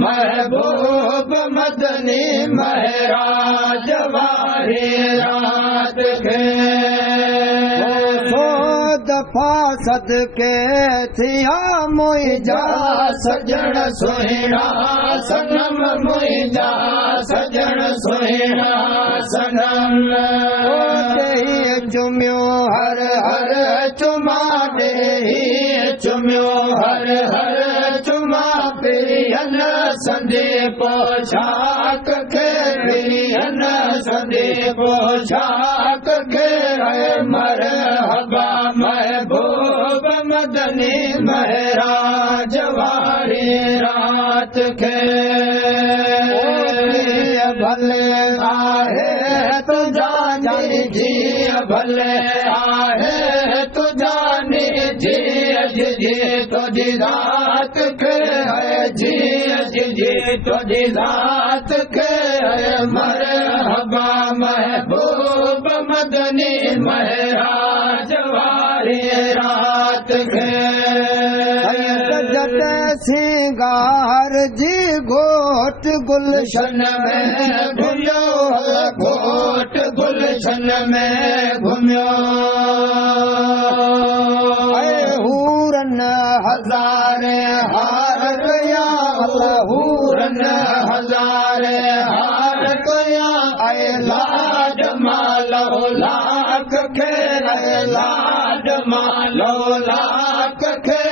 महबूब मदनी महराज वारी रात के दफा सदके थिया मुइजा सजण सुहिणा सनम मुइजा सजण सुहिणा सनम चुम्यो हर हर चुमा दे चुम्यो हर हर चुमा प्रियन संदे पोशाक के प्रियन संदे पोशाक के मरहबा महबूब मदनी महराज वारी रात के भले आहे तू जानी जी भले आहे तू जानी जी जी तुझी रात के है जी जी तुझी रात के है मरहबा महबूब मदनी महराज वारी रात के जट सिंगार जी घोट गुलशन में घुमियो घोट गुलशन में घुमियो हूरन हजारे हार कया हूरन हजारे हार कया आए लाड मालो लाख के लाड मालो लाख के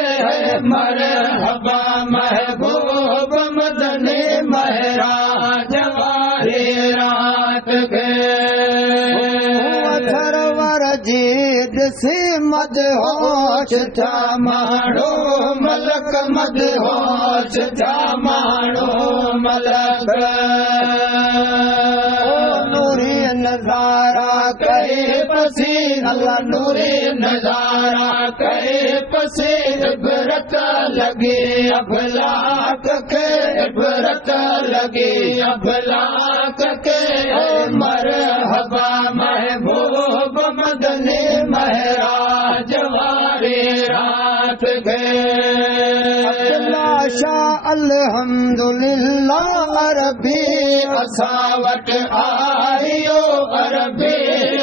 मरहबा महबूब मदनी महराज वारी रात के सरवर जीत सी मद होश था माणो मलक मद होश था माणो मलक नूरी न नजारा कहे पसीन अल्लाह नूरे नजारा कहे पसीन इबरत लगे अखलाक के इबरत लगे अखलाक के मरहबा महबूब मदनी महराज वारे रात गए शाह अल्हम्दुलिल्लाह अरबी असावट आहियो अरबी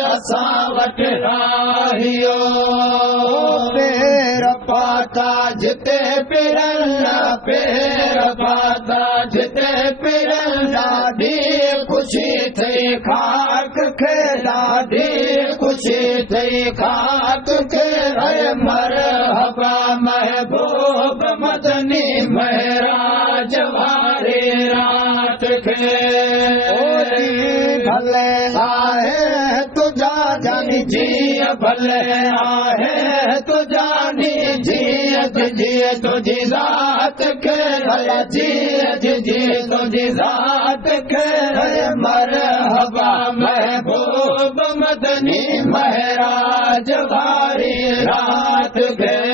असावट आहियो पैर पाता जिते पिरन पैर पाता जिते पिरन ॾाढी ख़ुशी थई खाक खे ॾाढी ख़ुशी थई खाक खे मरहबा महबूब मदनी महराज वारे रात खे भले आहे तुझा जानी जीअ भले आहे तुझा जीअ जीअ तुझी ज़ात खे जीअ जीअ तुझी ज़ात खे मरहबा महबूब मदनी महराज वारी रात खे